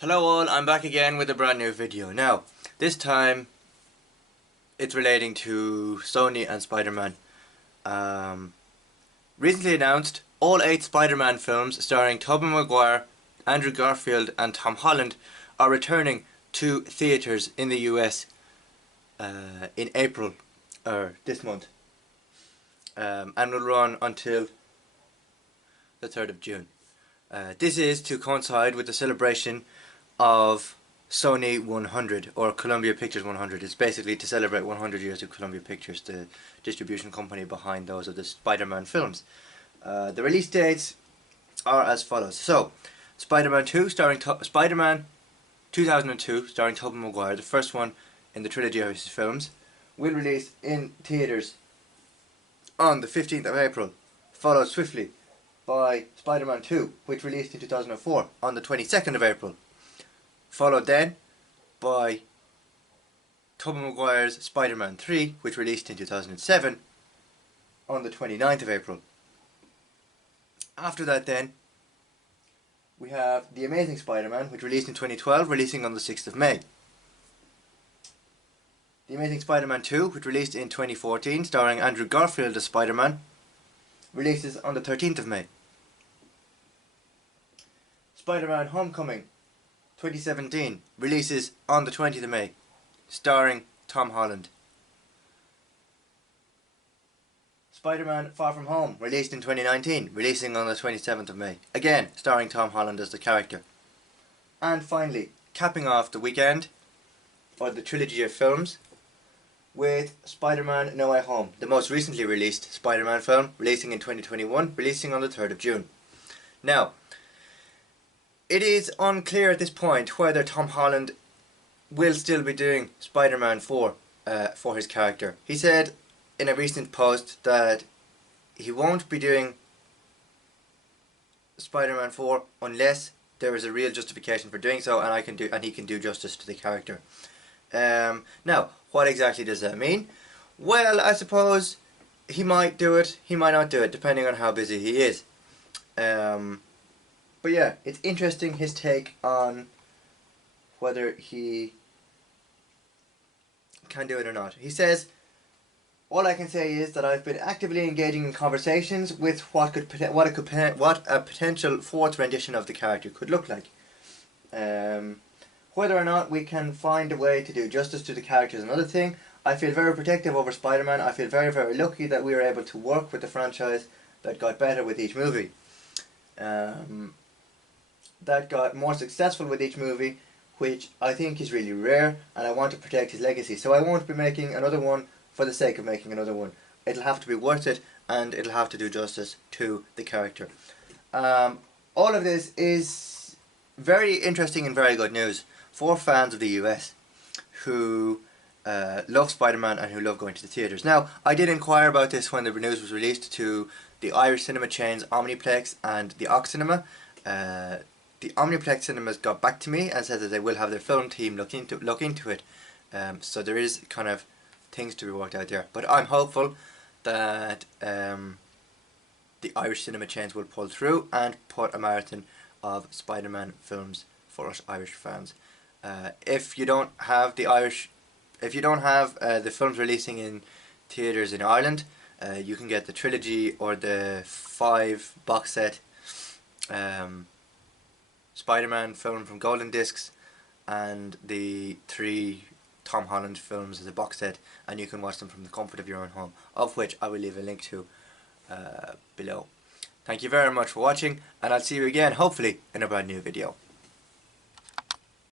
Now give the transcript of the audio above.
Hello all, I'm back again with a brand new video. Now, this time it's relating to Sony and Spider-Man. Recently announced, all 8 Spider-Man films starring Toby Maguire, Andrew Garfield and Tom Holland are returning to theatres in the US in April, or this month, and will run until the 3rd of June. This is to coincide with the celebration of Sony 100 or Columbia Pictures 100. It's basically to celebrate 100 years of Columbia Pictures, the distribution company behind those of the Spider-Man films. The release dates are as follows. So, Spider-Man 2 starring Spider-Man 2002 starring Toby Maguire, the first one in the trilogy of his films, will release in theatres on the 15th of April, followed swiftly by Spider-Man 2, which released in 2004 on the 22nd of April. Followed then by Toby Maguire's Spider-Man 3, which released in 2007 on the 29th of April. After that then, we have The Amazing Spider-Man, which released in 2012, releasing on the 6th of May. The Amazing Spider-Man 2, which released in 2014, starring Andrew Garfield as Spider-Man, releases on the 13th of May. Spider-Man Homecoming 2017 releases on the 20th of May, starring Tom Holland. Spider-Man Far From Home released in 2019, releasing on the 27th of May, again starring Tom Holland as the character. And finally, capping off the weekend, or the trilogy of films, with Spider-Man No Way Home, the most recently released Spider-Man film, releasing in 2021, releasing on the 3rd of June. Now, it is unclear at this point whether Tom Holland will still be doing Spider-Man 4 for his character. He said in a recent post that he won't be doing Spider-Man 4 unless there is a real justification for doing so, and he can do justice to the character. Now, what exactly does that mean? Well, I suppose he might do it, he might not do it, depending on how busy he is. But yeah, it's interesting his take on whether he can do it or not. He says, "All I can say is that I've been actively engaging in conversations with what a potential 4th rendition of the character could look like. Whether or not we can find a way to do justice to the character is another thing. I feel very protective over Spider-Man. I feel very, very lucky that we were able to work with the franchise that got better with each movie. That got more successful with each movie, which I think is really rare, and I want to protect his legacy. So I won't be making another one for the sake of making another one. It'll have to be worth it, and it'll have to do justice to the character." All of this is very interesting and very good news for fans of the US who love Spider-Man and who love going to the theatres. Now, I did inquire about this when the news was released to the Irish cinema chains Omniplex and the Ox Cinema. The Omniplex cinemas got back to me and said that they will have their film team look into it. So there is kind of things to be worked out there. But I'm hopeful that the Irish cinema chains will pull through and put a marathon of Spider-Man films for us Irish fans. If you don't have the films releasing in theatres in Ireland, you can get the trilogy or the 5 box set Spider-Man film from Golden Discs and the 3 Tom Holland films as a box set, and you can watch them from the comfort of your own home, of which I will leave a link to below. Thank you very much for watching, and I'll see you again hopefully in a brand new video.